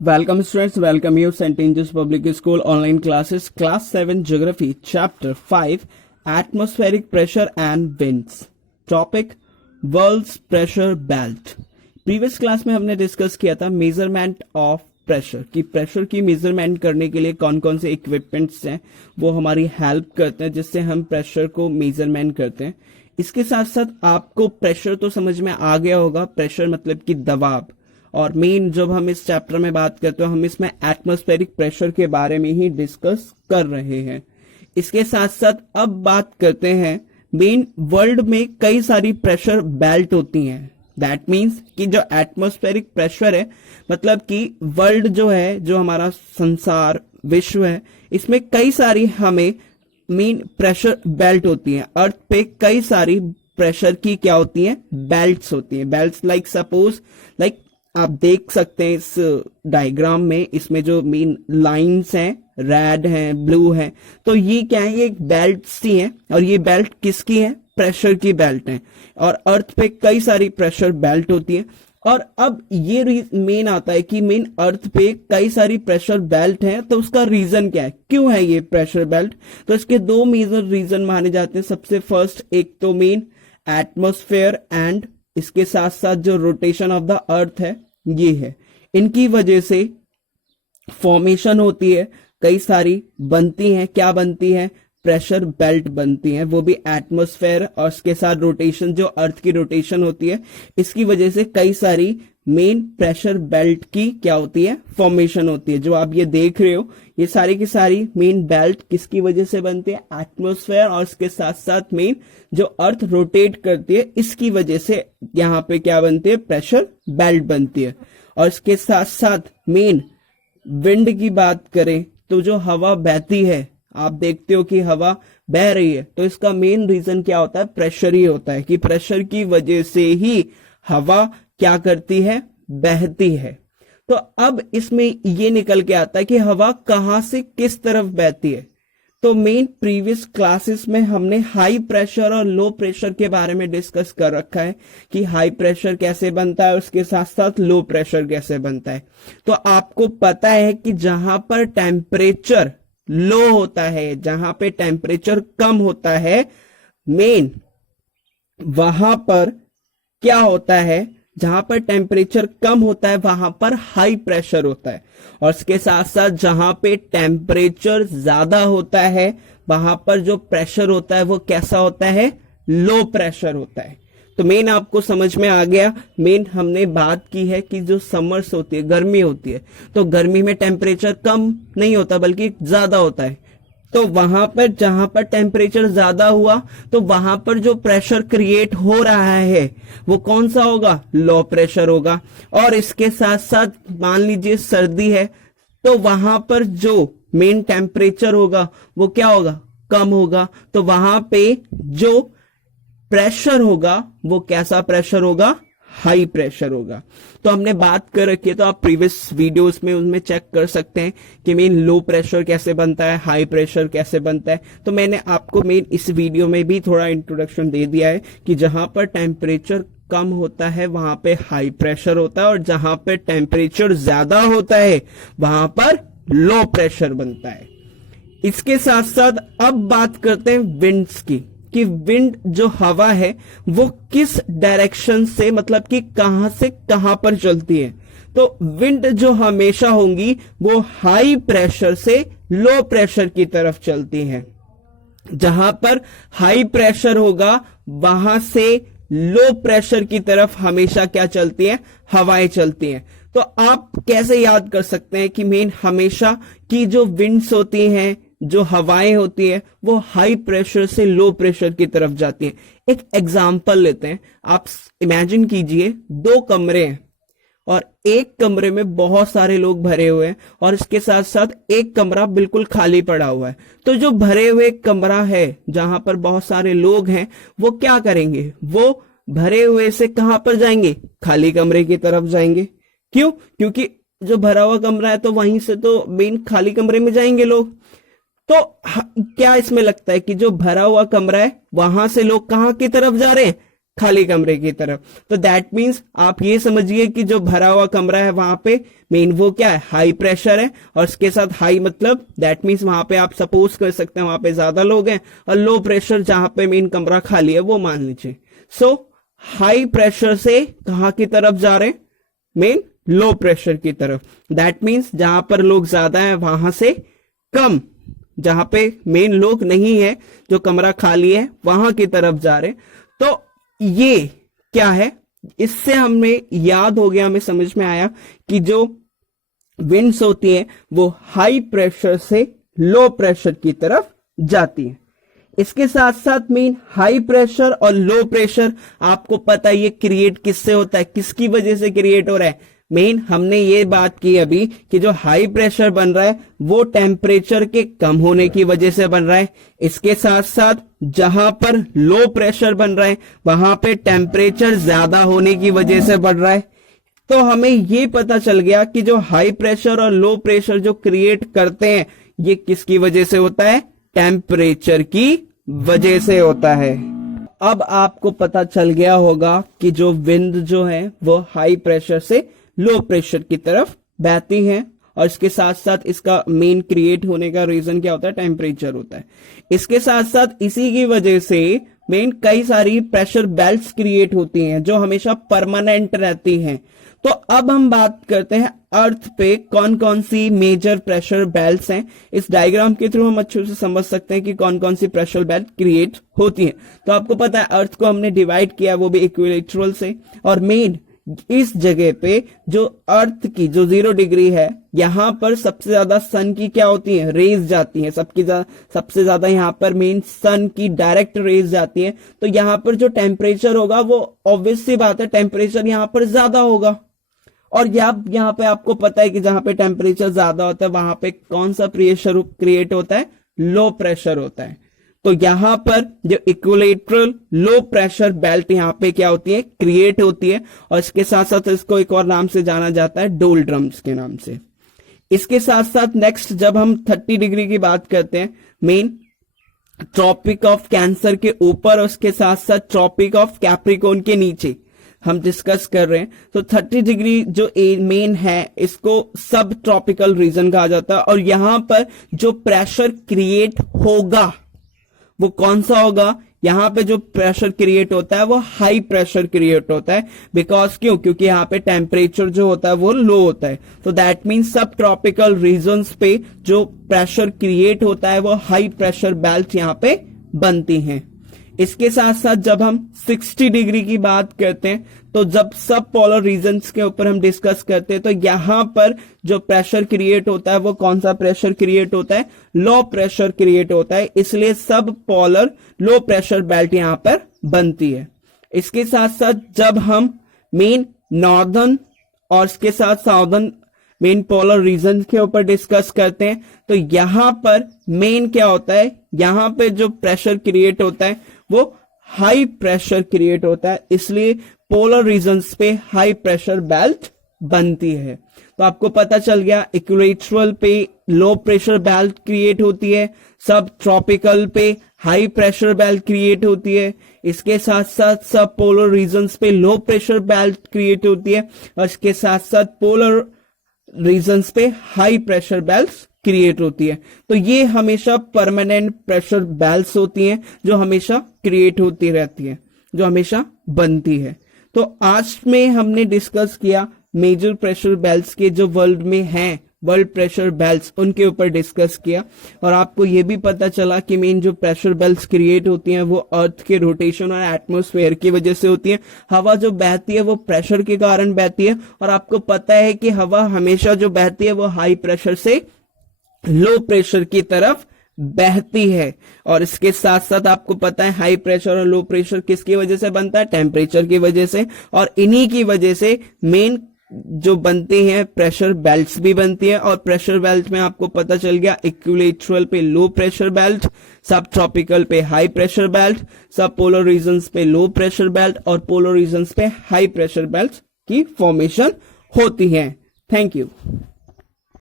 Welcome students, welcome you St. Angel's Public School online classes, class 7 geography, chapter 5, atmospheric pressure and winds. Topic world's pressure belt. Previous class में हमने discuss किया था measurement of pressure कि pressure की measurement करने के लिए कौन कौन से इक्विपमेंट्स हैं वो हमारी हेल्प करते हैं जिससे हम प्रेशर को मेजरमेंट करते हैं। इसके साथ साथ आपको प्रेशर तो समझ में आ गया होगा, प्रेशर मतलब कि दबाव, और मेन जब हम इस चैप्टर में बात करते हैं हम इसमें एटमॉस्फेरिक प्रेशर के बारे में ही डिस्कस कर रहे हैं। इसके साथ साथ अब बात करते हैं मेन वर्ल्ड में कई सारी प्रेशर बेल्ट होती हैं। दैट मीन्स कि जो एटमॉस्फेरिक प्रेशर है मतलब कि वर्ल्ड जो है, जो हमारा संसार विश्व है, इसमें कई सारी हमें मेन प्रेशर बेल्ट होती हैं। अर्थ पे कई सारी प्रेशर की क्या होती हैं, बेल्ट्स होती हैं। बेल्ट्स लाइक सपोज लाइक आप देख सकते हैं इस डायग्राम में, इसमें जो मेन लाइंस हैं रेड हैं ब्लू हैं, तो ये क्या है, ये एक बेल्ट्स ही हैं। और ये बेल्ट किसकी है, प्रेशर की बेल्ट है। और अर्थ पे कई सारी प्रेशर बेल्ट होती है। और अब ये मेन आता है कि मेन अर्थ पे कई सारी प्रेशर बेल्ट हैं, तो उसका रीजन क्या है, क्यों है ये प्रेशर बेल्ट। तो इसके दो मेजर रीजन माने जाते हैं। सबसे फर्स्ट एक तो मेन एटमॉस्फेयर एंड इसके साथ साथ जो रोटेशन ऑफ द अर्थ है ये है। इनकी वजह से फॉर्मेशन होती है, कई सारी बनती हैं। क्या बनती है, प्रेशर बेल्ट बनती हैं, वो भी एटमॉस्फेयर और इसके साथ रोटेशन, जो अर्थ की रोटेशन होती है, इसकी वजह से कई सारी मेन प्रेशर बेल्ट की क्या होती है, फॉर्मेशन होती है। जो आप ये देख रहे हो ये सारी की सारी मेन बेल्ट किसकी वजह से बनती है, एटमॉस्फेयर और इसके साथ साथ मेन जो अर्थ रोटेट करती है इसकी वजह से यहाँ पे क्या बनती है, प्रेशर बेल्ट बनती है। और इसके साथ साथ मेन विंड की बात करें तो जो हवा बहती है, आप देखते हो कि हवा बह रही है, तो इसका मेन रीजन क्या होता है, प्रेशर ही होता है कि प्रेशर की वजह से ही हवा क्या करती है, बहती है। तो अब इसमें ये निकल के आता है कि हवा कहां से किस तरफ बहती है। तो मेन प्रीवियस क्लासेस में हमने हाई प्रेशर और लो प्रेशर के बारे में डिस्कस कर रखा है कि हाई प्रेशर कैसे बनता है, उसके साथ साथ लो प्रेशर कैसे बनता है। तो आपको पता है कि जहां पर टेम्परेचर लो होता है, जहां पे टेम्परेचर कम होता है, मेन वहां पर क्या होता है, जहां पर टेम्परेचर कम होता है वहां पर हाई प्रेशर होता है। और इसके साथ साथ जहां पे टेम्परेचर ज्यादा होता है वहां पर जो प्रेशर होता है वो कैसा होता है, लो प्रेशर होता है। तो मेन आपको समझ में आ गया। मेन हमने बात की है कि जो समर्स होती है, गर्मी होती है, तो गर्मी में टेम्परेचर कम नहीं होता बल्कि ज्यादा होता है। तो वहां पर जहां पर टेम्परेचर ज्यादा हुआ तो वहां पर जो प्रेशर क्रिएट हो रहा है वो कौन सा होगा, लो प्रेशर होगा। और इसके साथ साथ मान लीजिए सर्दी है तो वहां पर जो मेन टेम्परेचर होगा वो क्या होगा, कम होगा। तो वहां पे जो प्रेशर होगा वो कैसा प्रेशर होगा, हाई प्रेशर होगा। तो हमने बात कर रखी है, तो आप प्रीवियस वीडियोस में उनमें चेक कर सकते हैं कि मेन लो प्रेशर कैसे बनता है, हाई प्रेशर कैसे बनता है। तो मैंने आपको मेन इस वीडियो में भी थोड़ा इंट्रोडक्शन दे दिया है कि जहां पर टेम्परेचर कम होता है वहां पे हाई प्रेशर होता है और जहां पे टेम्परेचर ज्यादा होता है वहां पर लो प्रेशर बनता है। इसके साथ साथ अब बात करते हैं विंड्स की, कि विंड जो हवा है वो किस डायरेक्शन से, मतलब कि कहां से कहां पर चलती है। तो विंड जो हमेशा होंगी वो हाई प्रेशर से लो प्रेशर की तरफ चलती हैं। जहां पर हाई प्रेशर होगा वहां से लो प्रेशर की तरफ हमेशा क्या चलती है, हवाएं चलती हैं। तो आप कैसे याद कर सकते हैं कि मेन हमेशा की जो विंड्स होती हैं, जो हवाएं होती है, वो हाई प्रेशर से लो प्रेशर की तरफ जाती हैं। एक एग्जांपल लेते हैं। आप इमेजिन कीजिए दो कमरे हैं और एक कमरे में बहुत सारे लोग भरे हुए हैं और इसके साथ साथ एक कमरा बिल्कुल खाली पड़ा हुआ है। तो जो भरे हुए कमरा है जहां पर बहुत सारे लोग हैं वो क्या करेंगे, वो भरे हुए से कहां पर जाएंगे, खाली कमरे की तरफ जाएंगे। क्यों, क्योंकि जो भरा हुआ कमरा है तो वहीं से तो मेन खाली कमरे में जाएंगे लोग। तो क्या इसमें लगता है कि जो भरा हुआ कमरा है वहां से लोग कहां की तरफ जा रहे हैं, खाली कमरे की तरफ। तो दैट मीन्स आप ये समझिए कि जो भरा हुआ कमरा है वहां पे मेन वो क्या है, हाई प्रेशर है, और इसके साथ हाई मतलब दैट मीन्स वहां पे आप सपोज कर सकते हैं वहां पे ज्यादा लोग हैं, और लो प्रेशर जहां पे मेन कमरा खाली है वो मान लीजिए। सो हाई प्रेशर से कहां की तरफ जा रहे हैं, मेन लो प्रेशर की तरफ। दैट मीन्स जहां पर लोग ज्यादा है वहां से कम, जहां पे मेन लोग नहीं है, जो कमरा खाली है वहां की तरफ जा रहे। तो ये क्या है, इससे हमें याद हो गया, हमें समझ में आया कि जो विंड्स होती है वो हाई प्रेशर से लो प्रेशर की तरफ जाती है। इसके साथ साथ मेन हाई प्रेशर और लो प्रेशर आपको पता है ये क्रिएट किससे होता है, किसकी वजह से क्रिएट हो रहा है। मेन हमने ये बात की अभी कि जो हाई प्रेशर बन रहा है वो टेम्परेचर के कम होने की वजह से बन रहा है। इसके साथ साथ जहां पर लो प्रेशर बन रहा है वहां पे टेम्परेचर ज्यादा होने की वजह से बढ़ रहा है। तो हमें ये पता चल गया कि जो हाई प्रेशर और लो प्रेशर जो क्रिएट करते हैं ये किसकी वजह से होता है, टेम्परेचर की वजह से होता है। अब आपको पता चल गया होगा कि जो विंड जो है वो हाई प्रेशर से लो प्रेशर की तरफ बहती है, और इसके साथ साथ इसका मेन क्रिएट होने का रीजन क्या होता है, टेम्परेचर होता है। इसके साथ साथ इसी की वजह से मेन कई सारी प्रेशर बेल्ट्स क्रिएट होती हैं जो हमेशा परमानेंट रहती हैं। तो अब हम बात करते हैं अर्थ पे कौन कौन सी मेजर प्रेशर बेल्ट्स हैं। इस डायग्राम के थ्रू हम अच्छे से समझ सकते हैं कि कौन कौन सी प्रेशर बेल्ट क्रिएट होती है। तो आपको पता है अर्थ को हमने डिवाइड किया वो भी इक्विलेटरल से, और मेन इस जगह पे जो अर्थ की जो 0 डिग्री है यहां पर सबसे ज्यादा सन की क्या होती है, रेज जाती है। सबसे ज्यादा यहां पर मेन सन की डायरेक्ट रेज जाती है। तो यहां पर जो टेम्परेचर होगा वो ऑब्वियस सी बात है टेम्परेचर यहां पर ज्यादा होगा। और यहां पे आपको पता है कि जहां पे टेम्परेचर ज्यादा होता है वहां पे कौन सा प्रेशर क्रिएट होता है, लो प्रेशर होता है। तो यहां पर जो इक्विलेटरल लो प्रेशर बेल्ट यहां पे क्या होती है, क्रिएट होती है। और इसके साथ साथ इसको एक और नाम से जाना जाता है, डोल्ड्रम्स के नाम से। इसके साथ साथ नेक्स्ट जब हम 30 डिग्री की बात करते हैं, मेन ट्रॉपिक ऑफ कैंसर के ऊपर और उसके साथ साथ ट्रॉपिक ऑफ कैप्रिकॉर्न के नीचे हम डिस्कस कर रहे हैं। तो 30 डिग्री जो मेन है इसको सब ट्रॉपिकल रीजन कहा जाता है, और यहां पर जो प्रेशर क्रिएट होगा वो कौन सा होगा, यहां पे जो प्रेशर क्रिएट होता है वो हाई प्रेशर क्रिएट होता है। बिकॉज क्योंकि यहां पे टेम्परेचर जो होता है वो लो होता है। तो दैट मीन्स सब ट्रॉपिकल रीजन्स पे जो प्रेशर क्रिएट होता है वो हाई प्रेशर बेल्ट यहां पे बनती हैं। इसके साथ साथ जब हम 60 डिग्री की बात करते हैं तो जब सब पोलर रीजन्स के ऊपर हम डिस्कस करते हैं तो यहां पर जो प्रेशर क्रिएट होता है वो कौन सा प्रेशर क्रिएट होता है, लो प्रेशर क्रिएट होता है। इसलिए सब पोलर लो प्रेशर बेल्ट यहां पर बनती है। इसके साथ साथ जब हम मेन नॉर्दर्न और इसके साथ साउदर्न मेन पोलर रीजन के ऊपर डिस्कस करते हैं तो यहां पर मेन क्या होता है, यहां पे जो प्रेशर क्रिएट होता है वो हाई प्रेशर क्रिएट होता है। इसलिए पोलर रीजन्स पे हाई प्रेशर बेल्ट बनती है। तो आपको पता चल गया इक्वेटोरियल पे लो प्रेशर बेल्ट क्रिएट होती है, सब ट्रॉपिकल पे हाई प्रेशर बेल्ट क्रिएट होती है। इसके साथ साथ सब पोलर रीजन्स पे लो प्रेशर बेल्ट क्रिएट होती है, और इसके साथ साथ पोलर रीजन्स पे हाई प्रेशर बेल्ट्स क्रिएट होती है। तो ये हमेशा परमानेंट प्रेशर बेल्ट्स होती हैं जो हमेशा क्रिएट होती रहती है, जो हमेशा बनती है। तो आज में हमने डिस्कस किया मेजर प्रेशर बेल्ट्स के जो वर्ल्ड में हैं, वर्ल्ड प्रेशर बेल्ट्स, उनके ऊपर डिस्कस किया। और आपको ये भी पता चला कि मेन जो प्रेशर बेल्ट्स क्रिएट होती हैं वो अर्थ के रोटेशन और एटमॉस्फेयर की वजह से होती है। हवा जो बहती है वो प्रेशर के कारण बहती है, और आपको पता है कि हवा हमेशा जो बहती है वो हाई प्रेशर से लो प्रेशर की तरफ बहती है। और इसके साथ साथ आपको पता है हाई प्रेशर और लो प्रेशर किसकी वजह से बनता है, टेम्परेचर की वजह से। और इन्हीं की वजह से मेन जो बनते हैं प्रेशर बेल्ट्स भी बनती है। और प्रेशर बेल्ट में आपको पता चल गया इक्विलेटरल पे लो प्रेशर बेल्ट, सब ट्रॉपिकल पे हाई प्रेशर बेल्ट, सब पोलर रीजन्स पे लो प्रेशर बेल्ट, और पोलर रीजन्स पे हाई प्रेशर बेल्ट की फॉर्मेशन होती है। Thank you.